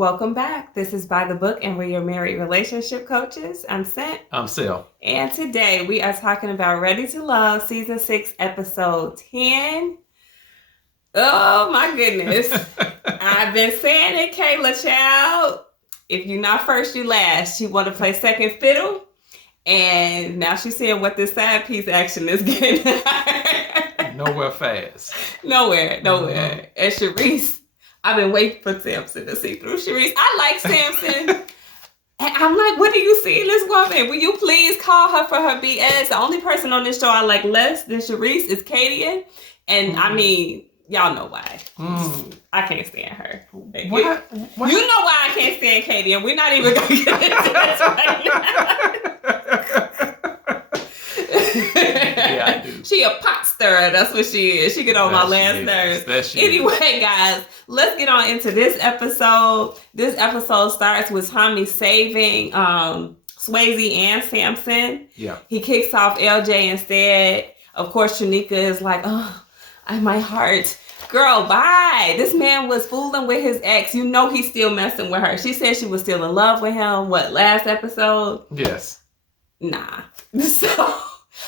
Welcome back. This is By the Book, and we're your married relationship coaches. I'm Sent. I'm Sil. And today we are talking about Ready to Love, Season 6, Episode 10. Oh my goodness. I've been saying it, Kayla, child. If you're not first, you last. She want to play second fiddle. And now she's seeing what this side piece action is getting. Nowhere fast. Nowhere. Mm-hmm. And Shareese, I've been waiting for Samson to see through Shareese. I like Sampson. And I'm like, what do you see in this woman? Will you please call her for her BS? The only person on this show I like less than Shareese is Kayla. And I mean, y'all know why. I can't stand her. What? You know why I can't stand Kayla, and we're not even going to get into this right now. Yeah, I do. She a pot stirrer. That's what she is. She get on my last nerves. Anyway, guys, let's get on into this episode. This episode starts with Tommy saving Swayze and Samson. Yeah. He kicks off LJ instead. Of course, Tranika is like, oh, my heart. Girl, bye. This man was fooling with his ex. You know he's still messing with her. She said she was still in love with him. What, last episode? Yes. Nah. So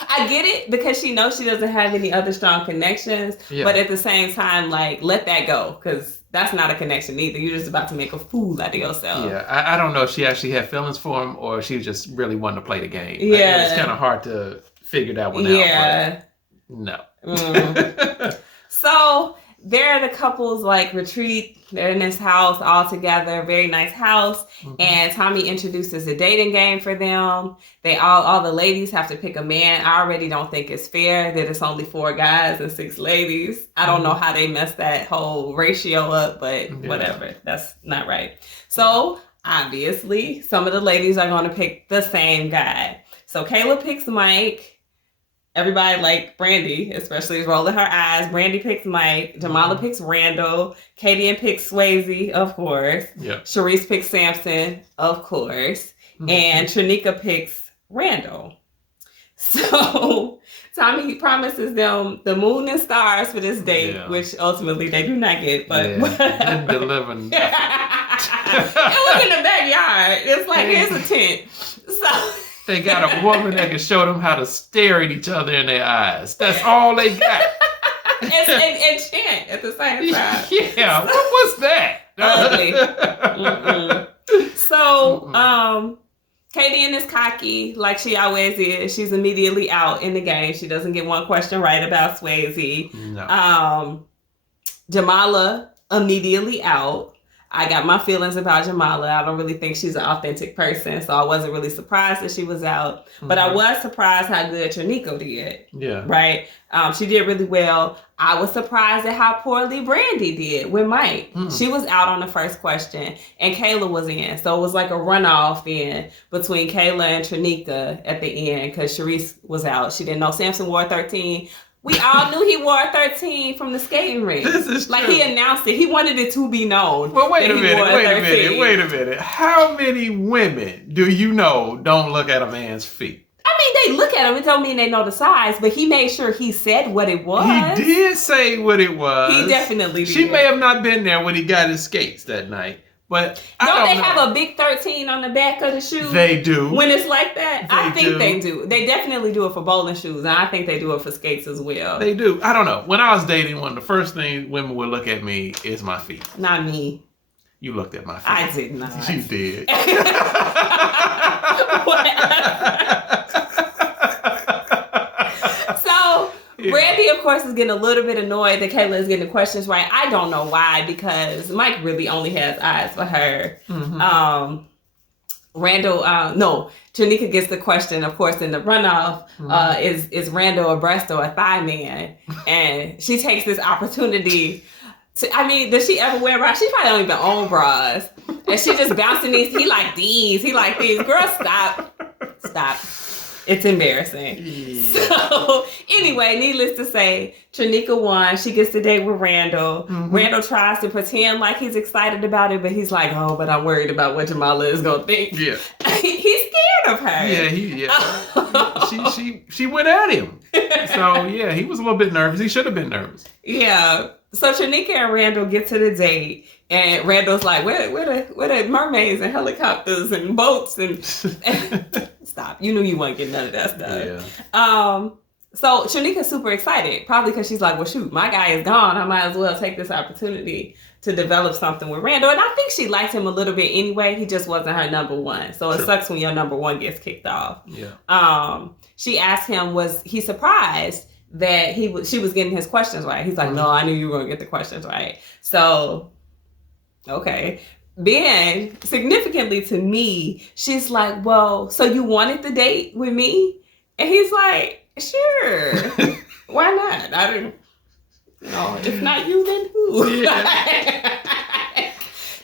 I get it because she knows she doesn't have any other strong connections. Yeah. But at the same time, like, let that go because that's not a connection either. You're just about to make a fool out of yourself. Yeah, I don't know if she actually had feelings for him or she just really wanted to play the game. Yeah. It was kind of hard to figure that one out. Yeah. No. So they're the couples like retreat. They're in this house all together, very nice house. Mm-hmm. And Tommy introduces a dating game for them. They all the ladies have to pick a man. I already don't think it's fair that it's only 4 guys and 6 ladies. I don't know how they messed that whole ratio up, but whatever. That's not right. So obviously some of the ladies are going to pick the same guy. So Kayla picks Mike. Everybody, like Brandy, especially, is rolling her eyes. Brandy picks Mike. Jamala picks Randall. Katie picks Swayze, of course. Yeah. Shareese picks Sampson, of course. Mm-hmm. And Tranika picks Randall. So Tommy promises them the moon and stars for this date, which ultimately they do not get. But didn't deliver. It was in the backyard. It's like, here's a tent. So they got a woman that can show them how to stare at each other in their eyes. That's all they got. and chant at the same time. Yeah, what was that? Ugly. So, Katie is cocky, like she always is. She's immediately out in the game. She doesn't get one question right about Swayze. No. Jamala, immediately out. I got my feelings about Jamala. I don't really think she's an authentic person, so I wasn't really surprised that she was out. But I was surprised how good Tranika did. Yeah. Right? She did really well. I was surprised at how poorly Brandy did with Mike. She was out on the first question, and Kayla was in. So it was like a runoff in between Kayla and Tranika at the end because Shareese was out. She didn't know Samson wore 13. We all knew he wore 13 from the skating rink. This is like true. He announced it. He wanted it to be known. Well, wait a minute. How many women do you know don't look at a man's feet? I mean, they look at him. It don't mean they know the size, but he made sure he said what it was. He did say what it was. He definitely did. She may have not been there when he got his skates that night. But don't they have a big 13 on the back of the shoe? They do. When it's like that? I think they do. They definitely do it for bowling shoes, and I think they do it for skates as well. They do. I don't know. When I was dating, one of the first things women would look at me is my feet. Not me. You looked at my feet. I did not. You did. Brandy, of course, is getting a little bit annoyed that Kayla is getting the questions right. I don't know why, because Mike really only has eyes for her. Mm-hmm. Randall, Tranika gets the question, of course, in the runoff, is Randall a breast or a thigh man? And she takes this opportunity does she ever wear bras? She probably don't even own bras. And she just bouncing these, he like these. Girl, stop. It's embarrassing. Yeah. So anyway, needless to say, Tranika won. She gets to date with Randall. Mm-hmm. Randall tries to pretend like he's excited about it, but he's like, oh, but I'm worried about what Jamala is going to think. Yeah. He's scared of her. Yeah, she went at him. So yeah, he was a little bit nervous. He should have been nervous. Yeah. So Tranika and Randall get to the date, and Randall's like, where the mermaids and helicopters and boats and stop. You knew you wouldn't get none of that stuff. Yeah. So Tranika's super excited, probably because she's like, well, shoot, my guy is gone. I might as well take this opportunity to develop something with Randall. And I think she liked him a little bit anyway. He just wasn't her number one. So it sucks when your number one gets kicked off. Yeah. She asked him, was he surprised that she was getting his questions right? He's like, no, I knew you were going to get the questions right. So, okay. Then, significantly to me, she's like, well, so you wanted the date with me? And he's like, sure. Why not? I didn't. No, if not you, then who? Yeah.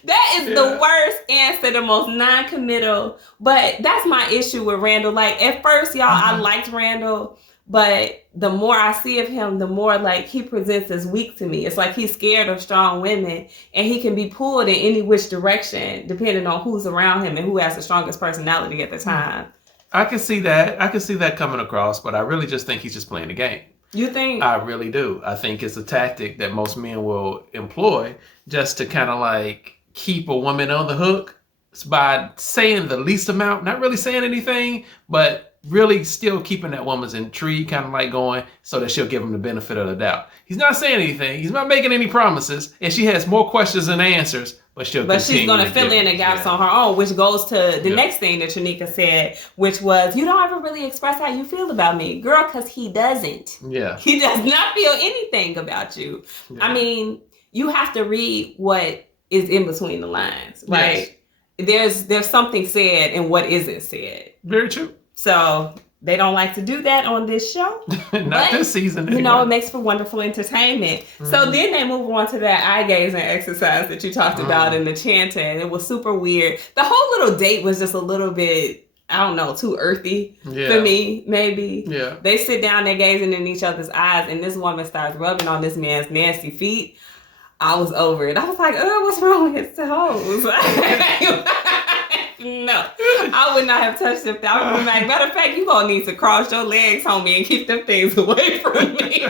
That is the worst answer, the most non-committal. But that's my issue with Randall. Like, at first, y'all, I liked Randall. But the more I see of him, the more like he presents as weak to me. It's like he's scared of strong women, and he can be pulled in any which direction depending on who's around him and who has the strongest personality at the time. I can see that. I can see that coming across, but I really just think he's just playing the game. You think? I really do. I think it's a tactic that most men will employ just to kind of like keep a woman on the hook by saying the least amount, not really saying anything, but really still keeping that woman's intrigue kind of like going so that she'll give him the benefit of the doubt. He's not saying anything. He's not making any promises. And she has more questions than answers, but she's going to fill in the gaps on her own, which goes to the next thing that Tranika said, which was, you don't ever really express how you feel about me. Girl, because he doesn't. Yeah. He does not feel anything about you. Yeah. I mean, you have to read what is in between the lines, right? Yes. There's something said and what isn't said. Very true. So they don't like to do that on this show. Not this season. Anyway. You know, it makes for wonderful entertainment. Mm-hmm. So then they move on to that eye gazing exercise that you talked about in the chanting. It was super weird. The whole little date was just a little bit, I don't know, too earthy for me, maybe. Yeah. They sit down, they're gazing in each other's eyes, and this woman starts rubbing on this man's nasty feet. I was over it. I was like, oh, what's wrong with his toes? No, I would not have touched them. I would be like, matter of fact, you gonna need to cross your legs, homie, and keep them things away from me.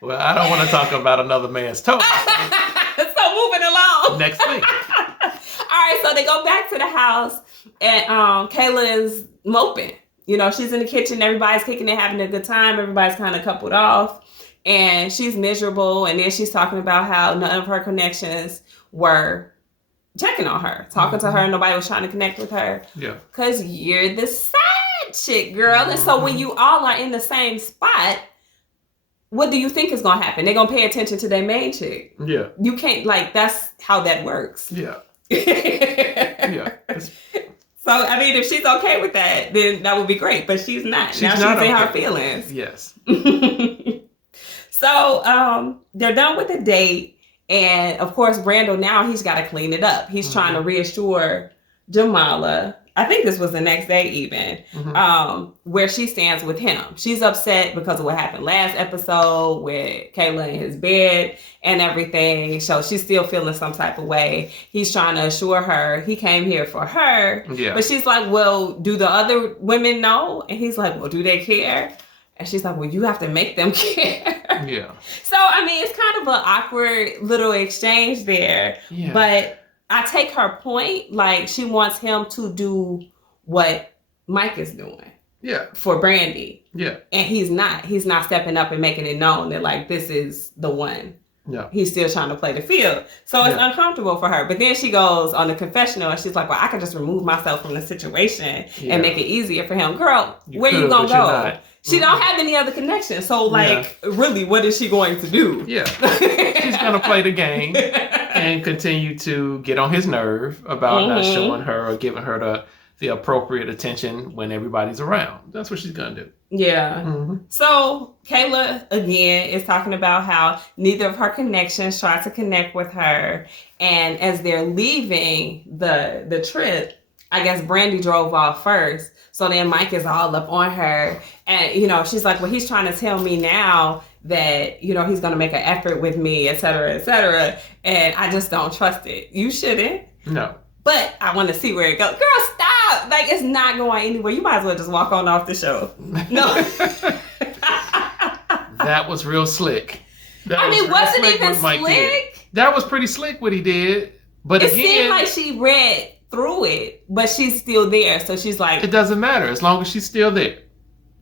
Well, I don't want to talk about another man's toes. So moving along. Next thing. All right, so they go back to the house, and Kayla is moping. You know, she's in the kitchen. Everybody's kicking it, having a good time. Everybody's kind of coupled off. And she's miserable. And then she's talking about how none of her connections were checking on her, talking to her. Nobody was trying to connect with her. Yeah. Because you're the side chick, girl. And so when you all are in the same spot, what do you think is going to happen? They're going to pay attention to their main chick. Yeah. You can't, like, that's how that works. Yeah. Yeah. So, I mean, if she's okay with that, then that would be great. But she's not. She's in her feelings. Yes. So, they're done with the date. And, of course, Randall, now he's got to clean it up. He's trying to reassure Jamala. I think this was the next day even, where she stands with him. She's upset because of what happened last episode with Kayla in his bed and everything. So she's still feeling some type of way. He's trying to assure her he came here for her. Yeah. But she's like, well, do the other women know? And he's like, well, do they care? And she's like, well, you have to make them care. Yeah. So, I mean, it's kind of an awkward little exchange there. Yeah. But I take her point. Like, she wants him to do what Mike is doing. Yeah. For Brandy. Yeah. And he's not. He's not stepping up and making it known that, like, this is the one. Yeah. He's still trying to play the field. So it's uncomfortable for her. But then she goes on the confessional and she's like, well, I can just remove myself from the situation and make it easier for him. Girl, where you gonna go? She don't have any other connections. So, like, really, what is she going to do? Yeah. She's going to play the game and continue to get on his nerve about not showing her or giving her the appropriate attention when everybody's around. That's what she's going to do. Yeah. Mm-hmm. So, Kayla, again, is talking about how neither of her connections tried to connect with her. And as they're leaving the trip, I guess Brandy drove off first. So then Mike is all up on her. And, you know, she's like, well, he's trying to tell me now that, you know, he's going to make an effort with me, et cetera, et cetera. And I just don't trust it. You shouldn't. No. But I want to see where it goes. Girl, stop. Like, it's not going anywhere. You might as well just walk on off the show. No. That was real slick. I mean, wasn't even slick. That was pretty slick what he did. But it seemed like she read through it, but she's still there. So she's like, it doesn't matter as long as she's still there.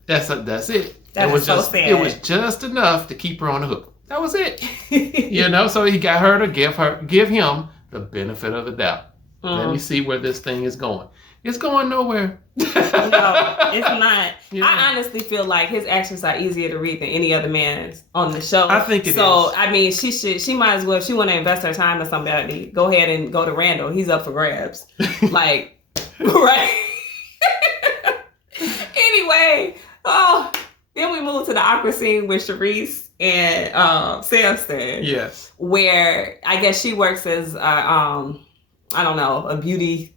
That's it. That was so sad. It was just enough to keep her on the hook. That was it. You know, so he got her to give him the benefit of the doubt. Let me see where this thing is going. It's going nowhere. No, it's not. Yeah. I honestly feel like his actions are easier to read than any other man's on the show. I think it is. So, I mean, she might as well, if she want to invest her time in somebody, go ahead and go to Randall. He's up for grabs. Like, right? Anyway, then we move to the awkward scene with Shareese and Sampson. Yes. Where I guess she works as, I don't know, a beauty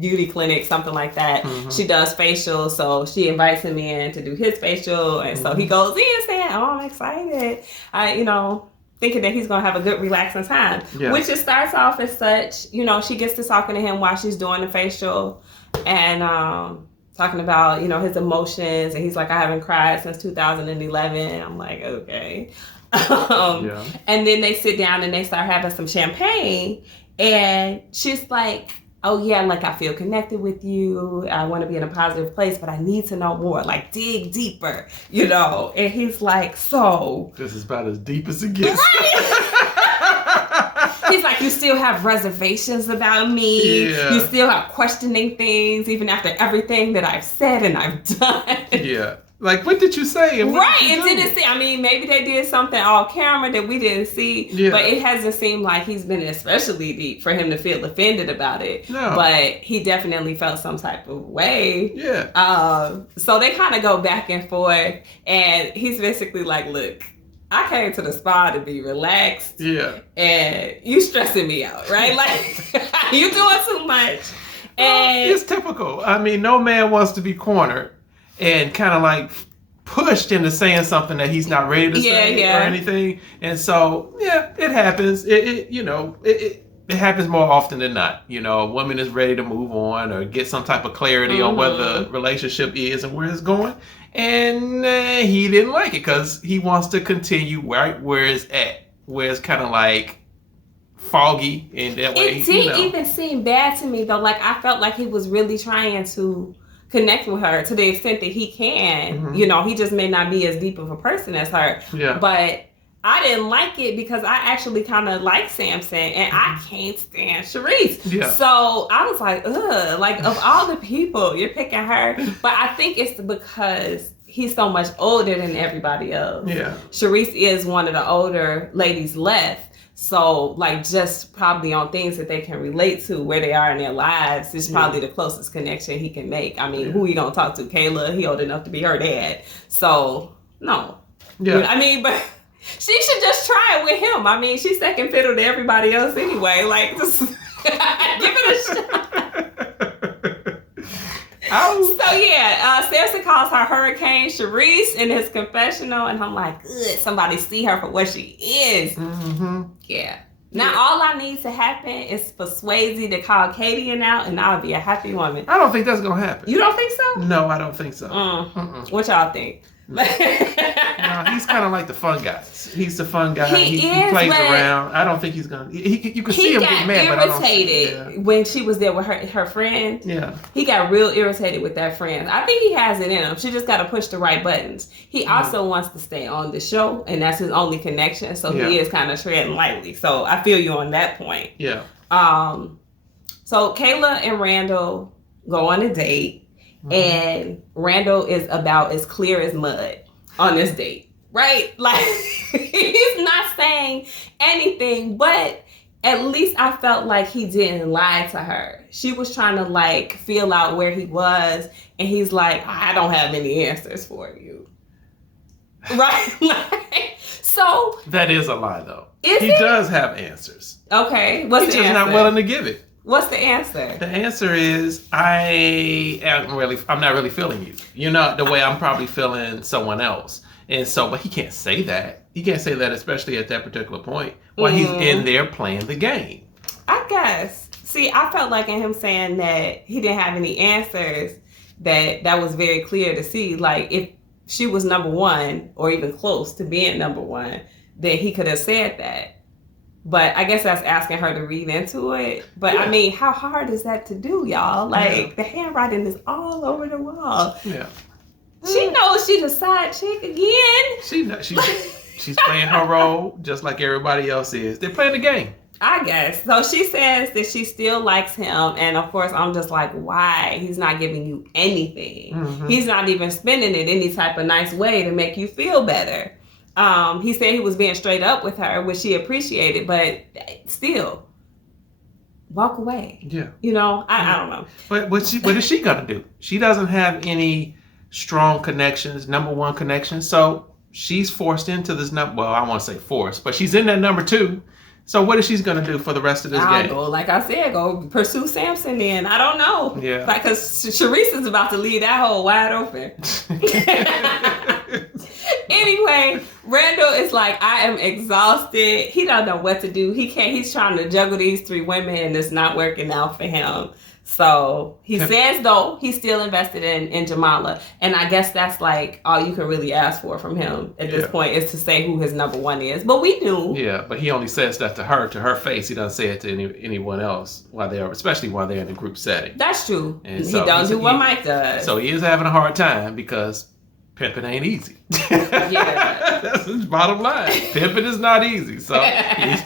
beauty clinic, something like that. Mm-hmm. She does facials, so she invites him in to do his facial, and so he goes in saying, "Oh, I'm excited," thinking that he's gonna have a good, relaxing time. Yeah. Which it starts off as such. She gets to talking to him while she's doing the facial, and talking about his emotions, and he's like, "I haven't cried since 2011." I'm like, okay. And then they sit down and they start having some champagne, and she's like, "Oh yeah, like I feel connected with you. I want to be in a positive place, but I need to know more. Like dig deeper, And he's like, "So this is about as deep as it gets." Right? He's like, "You still have reservations about me. Yeah. You still have questioning things, even after everything that I've said and I've done." Yeah. Like, what did you say? And right, and didn't see. I mean, maybe they did something off camera that we didn't see, but it hasn't seemed like he's been especially deep for him to feel offended about it. No. But he definitely felt some type of way. Yeah. So they kind of go back and forth, and he's basically like, "Look, I came to the spa to be relaxed. Yeah. And you stressing me out, right? Like, you doing too much." And it's typical. I mean, no man wants to be cornered and kind of like pushed into saying something that he's not ready to say or anything. And so, it happens. It happens more often than not. A woman is ready to move on or get some type of clarity on where the relationship is and where it's going. And he didn't like it because he wants to continue right where it's at, where it's kind of like foggy in that way. It didn't even seem bad to me, though. Like, I felt like he was really trying to connect with her to the extent that he can. He just may not be as deep of a person as her. Yeah. But I didn't like it because I actually kind of like Samson, and I can't stand Shareese. Yeah. So I was like, ugh, like of all the people, you're picking her. But I think it's because he's so much older than everybody else. Yeah. Shareese is one of the older ladies left. So, like, just probably on things that they can relate to where they are in their lives is probably the closest connection he can make. I mean, who he gonna talk to? Kayla, he old enough to be her dad. So, no. Yeah. I mean, but she should just try it with him. I mean, she's second fiddle to everybody else anyway. Like, just give it a shot. Samson calls her Hurricane Shareese in his confessional, and I'm like, good, somebody see her for what she is. Mm-hmm. Yeah. Now, all I need to happen is for Swayze to call Katie out, and I'll be a happy woman. I don't think that's going to happen. You don't think so? No, I don't think so. What y'all think? No, he's kind of like the fun guy. He's the fun guy. He plays around. I don't think he's gonna. You can see him get mad, but I don't. He got irritated when she was there with her friend. Yeah, he got real irritated with that friend. I think he has it in him. She just got to push the right buttons. He also wants to stay on the show, and that's his only connection. So he is kind of treading lightly. So I feel you on that point. Yeah. So Kayla and Randall go on a date. And Randall is about as clear as mud on this date, right? Like, he's not saying anything, but at least I felt like he didn't lie to her. She was trying to, like, feel out where he was, and he's like, I don't have any answers for you. Right? So. That is a lie, though. He does have answers. Okay. What's the answer? He's just not willing to give it. What's the answer? The answer is I'm not really feeling you. You're not the way I'm probably feeling someone else. And so, but he can't say that. He can't say that, especially at that particular point while he's in there playing the game. I guess. See, I felt like in him saying that he didn't have any answers, that was very clear to see. Like, she was number one or even close to being number one, then he could have said that. But I guess that's asking her to read into it. But I mean, how hard is that to do, y'all? Like, the handwriting is all over the wall. Yeah. She knows she's a side chick again. She's playing her role just like everybody else is. They're playing the game. I guess. So she says that she still likes him. And of course, I'm just like, why? He's not giving you anything. Mm-hmm. He's not even spending it any type of nice way to make you feel better. He said he was being straight up with her, which she appreciated, but still, walk away. Yeah. You know, I don't know. But what is she going to do? She doesn't have any strong connections, number one connections. So she's forced into this number. Well, I want to say forced, but she's in that number two. So what is she going to do for the rest of this game? Go, like I said, go pursue Sampson then. I don't know. Yeah. Because Shareese is about to leave that hole wide open. Anyway, Randall is like, I am exhausted. He don't know what to do. He's trying to juggle these three women and it's not working out for him. So he says, though, he's still invested in Jamala. And I guess that's like all you can really ask for from him at this point is to say who his number one is. But we knew. Yeah, but he only says that to her face. He doesn't say it to anyone else especially while they're in a group setting. That's true. And so he don't do what Mike does. So he is having a hard time because pimping ain't easy. Yeah. That's his bottom line. Pimping is not easy. So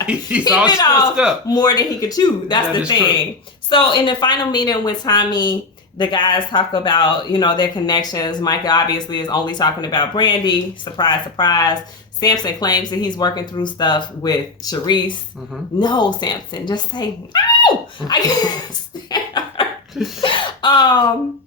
he's all stressed up. More than he could chew. That's the thing. True. So in the final meeting with Tommy, the guys talk about, their connections. Mike obviously is only talking about Brandy. Surprise, surprise. Samson claims that he's working through stuff with Shareese. Mm-hmm. No, Samson, just say no. I can't stand her.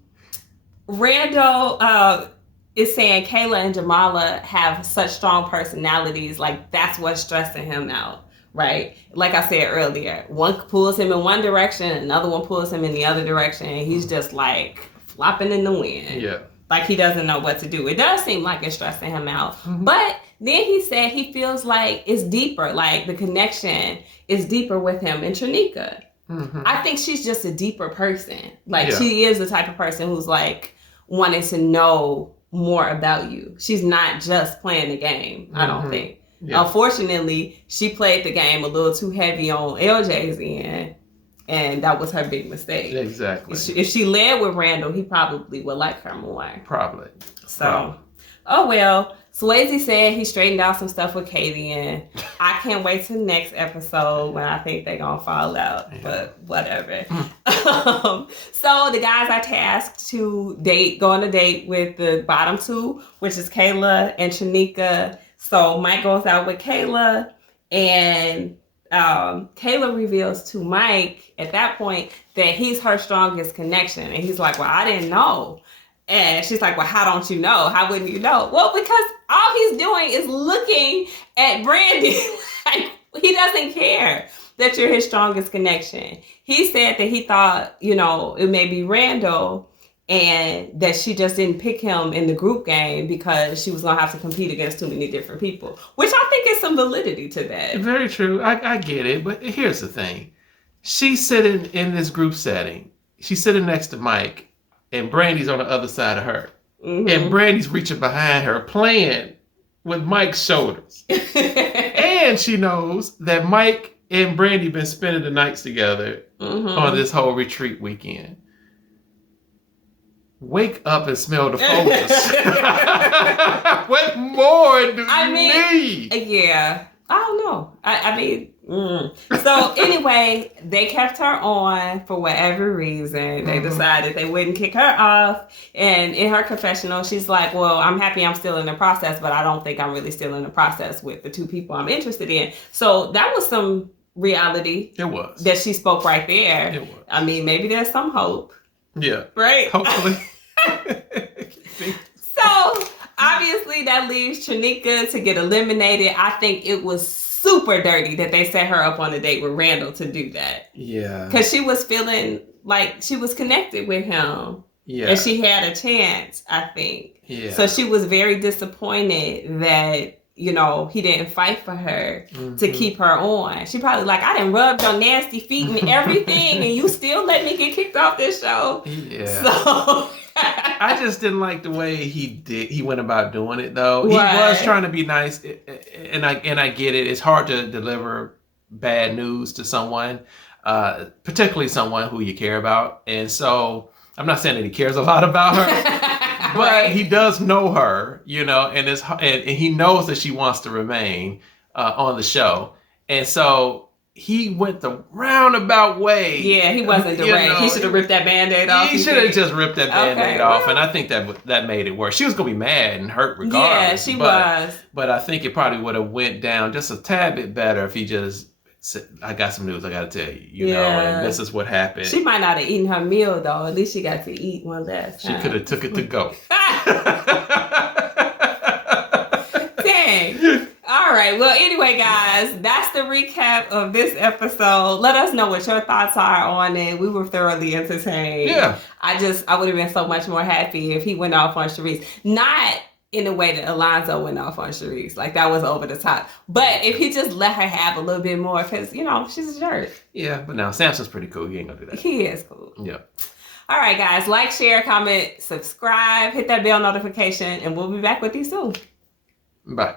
Randall is saying Kayla and Jamala have such strong personalities, like that's what's stressing him out, right? Like I said earlier, one pulls him in one direction, another one pulls him in the other direction, and he's just like flopping in the wind. Yeah. Like he doesn't know what to do. It does seem like it's stressing him out. Mm-hmm. But then he said he feels like it's deeper, like the connection is deeper with him and Tranika. Mm-hmm. I think she's just a deeper person. Like she is the type of person who's like wanting to know more about you. She's not just playing the game, I don't think. Yeah. Unfortunately, she played the game a little too heavy on LJ's end, and that was her big mistake. Exactly. If she led with Randall, he probably would like her more. Probably. So, oh well. Swayze said he straightened out some stuff with Katie, and I can't wait till the next episode when I think they're gonna fall out. Yeah. But whatever. So the guys are tasked to go on a date with the bottom two, which is Kayla and Tranika. So Mike goes out with Kayla, and Kayla reveals to Mike at that point that he's her strongest connection, and he's like, "Well, I didn't know." And she's like, well, how don't you know? How wouldn't you know? Well, because all he's doing is looking at Brandy. Like, he doesn't care that you're his strongest connection. He said that he thought, it may be Randall, and that she just didn't pick him in the group game because she was going to have to compete against too many different people, which I think is some validity to that. Very true. I get it. But here's the thing. She's sitting in this group setting. She's sitting next to Mike. And Brandy's on the other side of her. Mm-hmm. And Brandy's reaching behind her, playing with Mike's shoulders. And she knows that Mike and Brandy been spending the nights together on this whole retreat weekend. Wake up and smell the focus. What more do you need? Yeah. I don't know. So anyway, they kept her on for whatever reason. They decided they wouldn't kick her off. And in her confessional, she's like, well, I'm happy I'm still in the process, but I don't think I'm really still in the process with the two people I'm interested in. So that was some reality. It was. That she spoke right there. It was. I mean, maybe there's some hope. Yeah. Right? Hopefully. So obviously that leaves Tranika to get eliminated. I think it was super dirty that they set her up on a date with Randall to do that. Yeah. Because she was feeling like she was connected with him. Yeah. And she had a chance, I think. Yeah. So she was very disappointed that, he didn't fight for her to keep her on. She probably like, I done rubbed your nasty feet and everything, and you still let me get kicked off this show. Yeah. So I just didn't like the way he went about doing it, though. He Right. was trying to be nice, and I get it. It's hard to deliver bad news to someone, particularly someone who you care about. And so I'm not saying that he cares a lot about her, but Right. he does know her, you know, and he knows that she wants to remain on the show, and so he went the roundabout way. Yeah, he wasn't direct. You know, he should have ripped that Band-Aid off. He should have just ripped that Band-Aid off, well. and I think that made it worse. She was gonna be mad and hurt regardless. Yeah, she was. But I think it probably would have went down just a tad bit better if he just said, "I got some news I got to tell you, you know, and this is what happened." She might not have eaten her meal though. At least she got to eat one last time. She could have took it to go. Dang. All right. Well, anyway, guys, that's the recap of this episode. Let us know what your thoughts are on it. We were thoroughly entertained. Yeah. I would have been so much more happy if he went off on Shareese. Not in the way that Alonzo went off on Shareese. Like, that was over the top. But if he just let her have a little bit more, because, you know, she's a jerk. Yeah, but now Samson's pretty cool. He ain't gonna do that. He is cool. Yeah. All right, guys. Like, share, comment, subscribe, hit that bell notification, and we'll be back with you soon. Bye.